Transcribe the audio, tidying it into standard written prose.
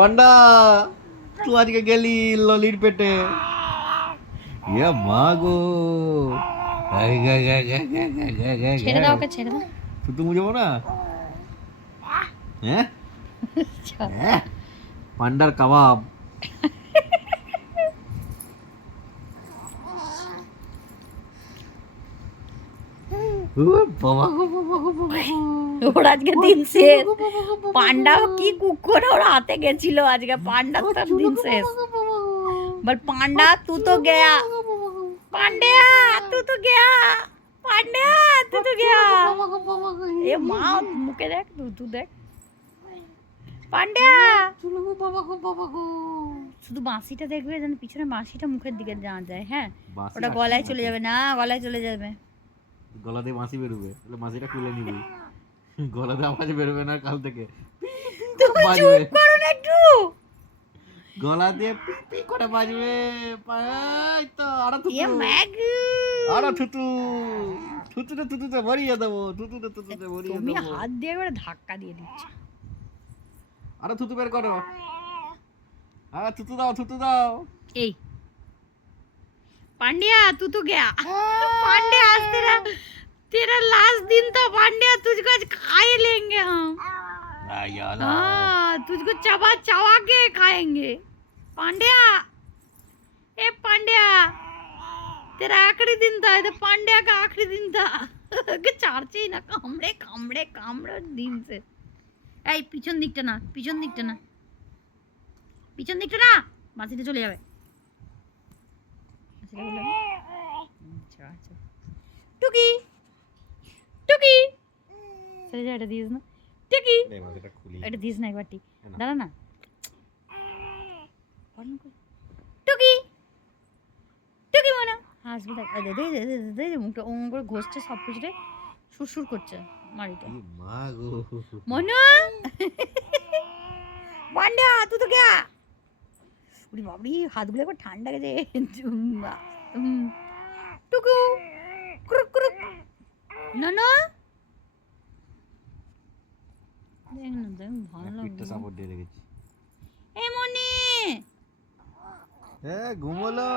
পান্ডা তুই আজকে গেলি ললির পেটে। ইয়া মা গো, ছেড়ে দাও, ওকে ছেড়ে দাও। থুতু মুজবো না? হ্যাঁ হ্যাঁ, পান্ডার কাবাব। বাবা গো, বাবা গো, বাবা গো। ওর আজকে দিন শেষ। পান্ডা কি কুকুর ওর হাতে গেছিল আজকে, পান্ডা তার দিন শেষ। বল पांडा तू तो गया, पांड्या तू तो गया, पांड्या तू तो गया। ए माँ मुके देख, तू देख পান্ডা। শুধু বাঁশিটা দেখবে যেন পিছনে বাঁশিটা মুখের দিকে না যায়। হ্যাঁ, ওটা গলায় চলে যাবে না, গলায় চলে যাবে। গলা দিয়ে মাছি বেরোবে, তাহলে মাছিটা খুলে নিবি। গলা দিয়ে আওয়াজ বেরোবে না কাল থেকে, তুমি চুপ করো না একটু। গলা দিয়ে পি পি করে বাজবে। এই তো আড়া থুতু, এ ম্যাগু, আড়া থুতু, থুতুতে থুতুতে ভরিয়ে দেবো, থুতুতে থুতুতে ভরিয়ে তুমি দেবো। হাত দিয়ে একবারে ধাক্কা দিয়ে দিচ্ছ। আরে থুতু বের করো, আরে থুতু দাও, থুতু দাও। এই पांड्या तू तो गया। पांड्या आज तेरा लास्ट दिन था पांड्या, तुझको आज खा ही लेंगे हम। हाँ, तुझको चबा चबा के खाएंगे पांड्या। ए पांड्या, तेरा आखिरी दिन था, ये तो पांड्या का आखिरी दिन था। के চারছেই না, কামড়ে কামড়ে কামড়ে দিন সে। এই পিছন দিকটা না, পিছন দিকটা না, পিছন দিকটা না, মাছিটা চলে যাবে। আচ্ছা আচ্ছা, টুকি টুকি, চলে যা, এটা দিস না টুকি, এটা দিস না একবার, ঠিক দাঁড়া না। টুকি টুকি মনে হাসবি, দে মুখটা ওম করে ঘষছে, সব কিছু রে সুরসুর করছে মারিটা। মা গো, মনু পান্ডা তুই তো গয়া। উরি বাবরি, হাতগুলো একবার ঠান্ডা গেছে। টুকু ক্রুক ক্রুক, না না দেখ না, দেখ ভালো পিঠটা লাগছে। সাপোর্ট দিয়ে রেখেছি। এ মনি, এ ঘুমোলো।